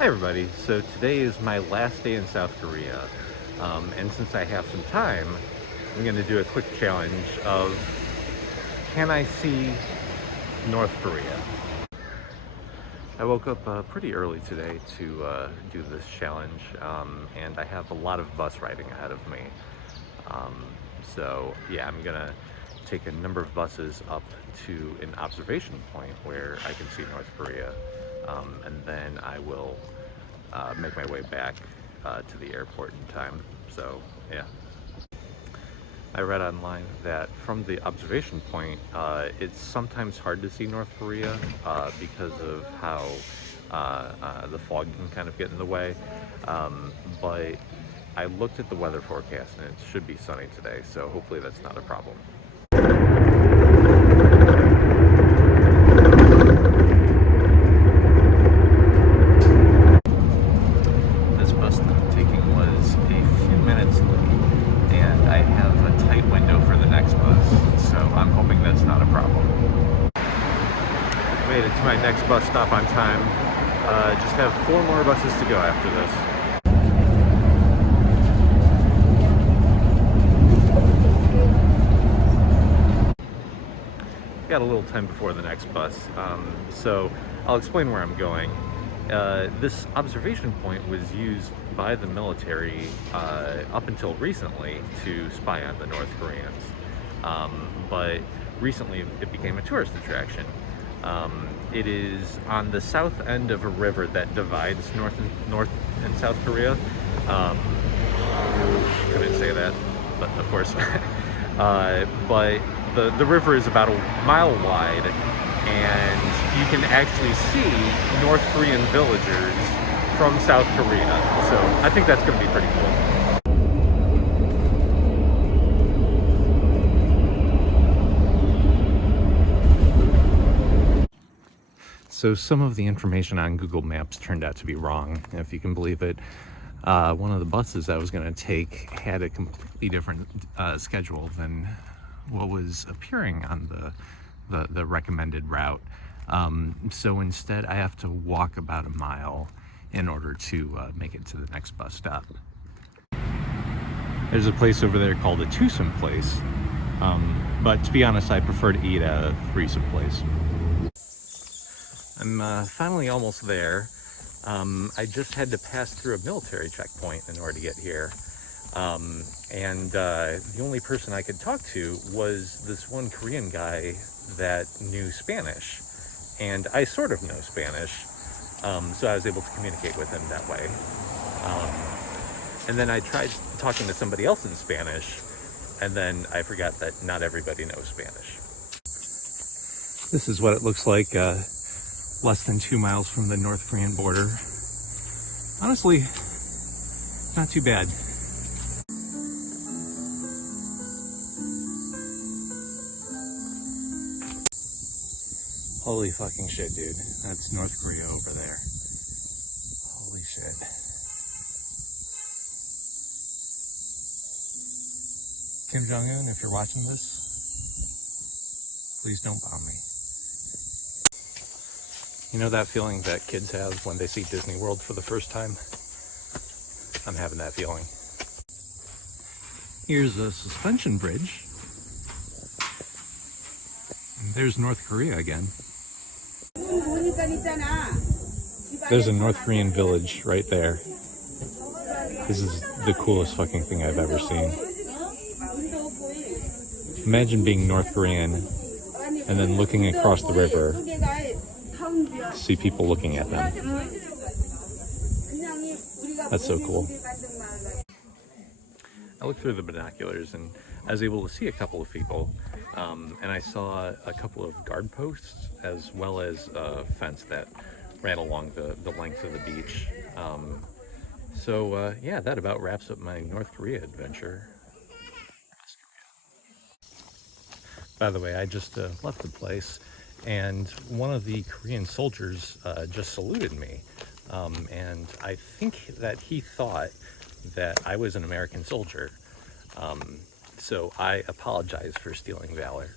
Hi everybody, so today is my last day in South Korea, and since I have some time, I'm going to do a quick challenge of can I see North Korea? I woke up pretty early today to do this challenge, and I have a lot of bus riding ahead of me. Um, so yeah, I'm going to take a number of buses up to an observation point where I can see North Korea, and then I will make my way back to the airport in time. So yeah, I read online that from the observation point, it's sometimes hard to see North Korea because of how the fog can kind of get in the way. But I looked at the weather forecast and it should be sunny today, so hopefully that's not a problem. This bus that I'm taking was a few minutes late, and I have a tight window for the next bus, so I'm hoping that's not a problem. Made it to my next bus stop on time. Just have 4 more buses to go after this. Got a little time before the next bus, so I'll explain where I'm going. This observation point was used by the military up until recently to spy on the North Koreans, but recently it became a tourist attraction. It is on the south end of a river that divides North and South Korea. Couldn't say that, but of course. But the river is about a mile wide, and you can actually see North Korean villagers from South Korea. So I think that's going to be pretty cool. So some of the information on Google Maps turned out to be wrong, if you can believe it. One of the buses I was going to take had a completely different schedule than what was appearing on the recommended route. So instead, I have to walk about a mile in order to make it to the next bus stop. There's a place over there called a twosome place, but to be honest, I prefer to eat at a threesome place. I'm finally almost there. I just had to pass through a military checkpoint in order to get here. And the only person I could talk to was this one Korean guy that knew Spanish. And I sort of know Spanish, so I was able to communicate with him that way. And then I tried talking to somebody else in Spanish, and then I forgot that not everybody knows Spanish. This is what it looks like less than 2 miles from the North Korean border. Honestly, not too bad. Holy fucking shit, dude. That's North Korea over there. Holy shit. Kim Jong-un, if you're watching this, please don't bomb me. You know that feeling that kids have when they see Disney World for the first time? I'm having that feeling. Here's a suspension bridge. And there's North Korea again. There's a North Korean village right there. This is the coolest fucking thing I've ever seen. Imagine being North Korean and then looking across the river to see people looking at them. That's so cool. I looked through the binoculars and I was able to see a couple of people, and I saw a couple of guard posts as well as a fence that ran along the length of the beach. Yeah, that about wraps up my North Korea adventure. By the way, I just left the place, and one of the Korean soldiers just saluted me, and I think that he thought that I was an American soldier. So I apologize for stealing valor.